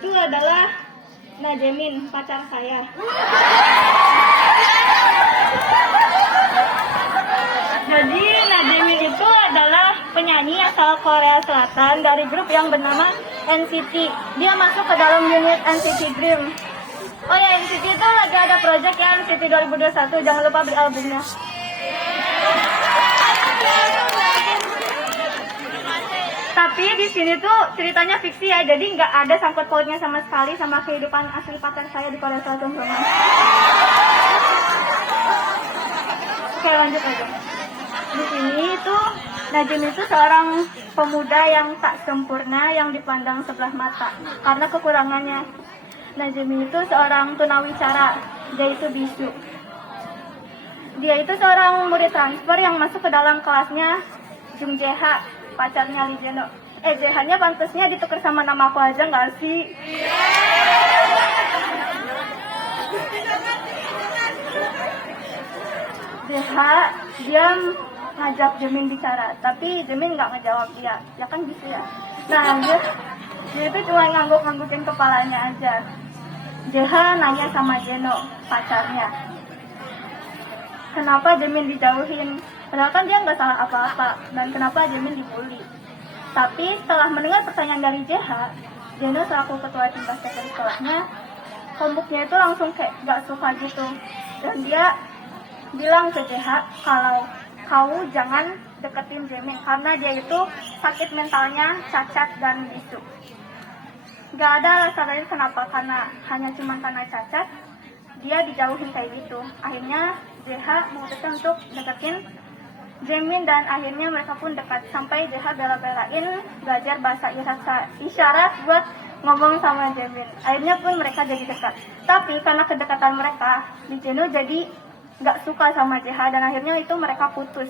itu adalah Najemin, pacar saya. Jadi Najemin itu adalah penyanyi asal Korea Selatan dari grup yang bernama NCT. Dia masuk ke dalam unit NCT Dream. Oh ya, NCT itu lagi ada project ya, NCT 2021. Jangan lupa beli albumnya. Tapi di sini tuh ceritanya fiksi ya, jadi nggak ada sangkut pautnya sama sekali sama kehidupan asli pacar saya di Korea Selatan. Oke, lanjut aja. Di sini tuh Najim itu seorang pemuda yang tak sempurna yang dipandang sebelah mata karena kekurangannya. Najim itu seorang tunawicara, dia itu bisu. Dia itu seorang murid transfer yang masuk ke dalam kelasnya Jung Jae-ha, pacarnya Lee Jeno. Jae-nya pantasnya ditukar sama nama aku aja nggak sih? Jae-ha, dia ngajak Jamin bicara, tapi Jamin nggak ngejawab dia. Ya kan gitu ya. Nah, dia itu cuma ngangguk-nganggukin kepalanya aja. Jae-ha nanya sama Jeno, pacarnya, kenapa Jamin dijauhin? Padahal kan dia nggak salah apa-apa, dan kenapa Jamin dibully? Tapi setelah mendengar pertanyaan dari Jae-ha, Jeno selaku ketua cinta sekolah sekolahnya, komuknya itu langsung kayak nggak suka gitu. Dan dia bilang ke Jae-ha kalau kau jangan deketin Jamin karena dia itu sakit mentalnya, cacat dan bisu. Gak ada alasan lain kenapa, karena hanya cuma karena cacat dia dijauhin kayak gitu. Akhirnya Jae-ha memutuskan untuk deketin Jamin dan akhirnya mereka pun dekat sampai Jae-ha bela-belain belajar bahasa isyarat buat ngomong sama Jamin. Akhirnya pun mereka jadi dekat. Tapi karena kedekatan mereka, Lee Jeno jadi nggak suka sama Jae-ha dan akhirnya itu mereka putus.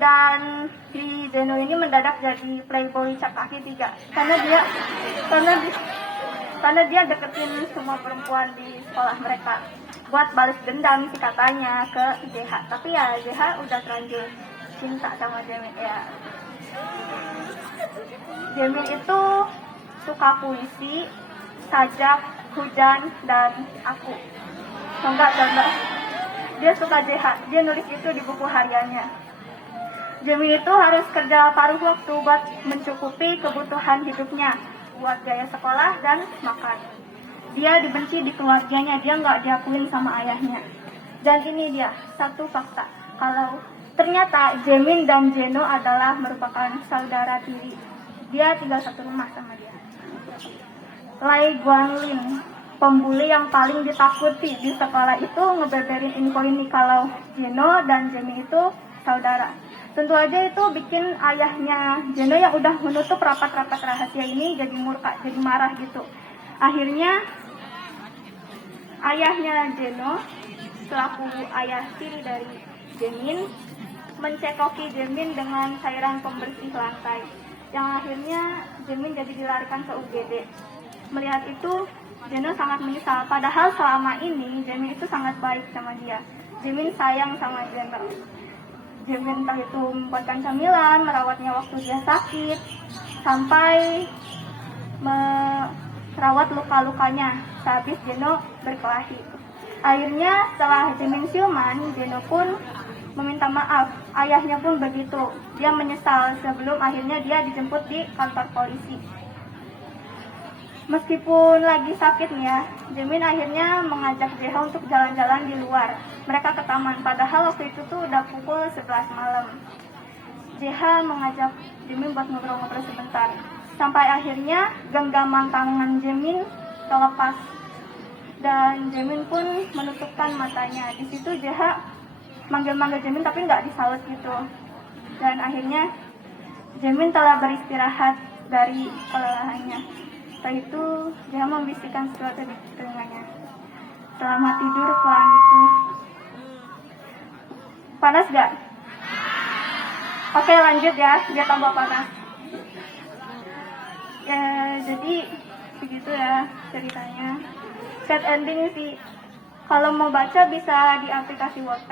Dan Lee Jeno ini mendadak jadi playboy cap kaki 3 karena dia deketin semua perempuan di sekolah mereka buat balas dendam sih katanya ke Jae-ha. Tapi ya Jae-ha udah terlanjur cinta sama Jamin ya. Jamin itu suka puisi, sajak, hujan, dan aku. Enggak. Dia suka Jae-ha, dia nulis itu di buku hariannya. Jamin itu harus kerja paruh waktu buat mencukupi kebutuhan hidupnya, buat biaya sekolah dan makan. Dia dibenci di keluarganya, dia nggak diakuin sama ayahnya. Dan ini dia, satu fakta, kalau ternyata Jamin dan Jeno adalah merupakan saudara tiri. Dia tinggal satu rumah sama dia. Lai Guanlin, pembuli yang paling ditakuti di sekolah itu ngebeberin info ini kalau Jeno dan Jamin itu saudara. Tentu aja itu bikin ayahnya Jeno yang udah menutup rapat-rapat rahasia ini jadi murka, jadi marah gitu. Akhirnya ayahnya Jeno selaku ayah tiri dari Jamin mencekoki Jamin dengan cairan pembersih lantai yang akhirnya Jamin jadi dilarikan ke UGD. Melihat itu Jeno sangat menyesal, padahal selama ini Jamin itu sangat baik sama dia. Jamin sayang sama Jeno. Jamin entah itu membuatkan camilan, merawatnya waktu dia sakit, sampai merawat luka-lukanya sehabis Jeno berkelahi. Akhirnya setelah Jamin siuman, Jeno pun meminta maaf. Ayahnya pun begitu. Dia menyesal sebelum akhirnya dia dijemput di kantor polisi. Meskipun lagi sakit nih ya, Jamin akhirnya mengajak Jae-ha untuk jalan-jalan di luar. Mereka ke taman, padahal waktu itu tuh udah pukul 11 malam. Jae-ha mengajak Jamin buat ngobrol-ngobrol sebentar. Sampai akhirnya genggaman tangan Jamin terlepas. Dan Jamin pun menutupkan matanya. Di situ Jae-ha manggil-manggil Jamin tapi nggak disaut gitu. Dan akhirnya Jamin telah beristirahat dari kelelahannya. Setelah itu dia membisikkan sesuatu di telinganya. Selamat tidur pelan itu. Panas gak? Oke lanjut ya, biar tambah panas. Ya jadi begitu ya ceritanya. Sad ending sih. Kalau mau baca bisa di aplikasi Wattpad.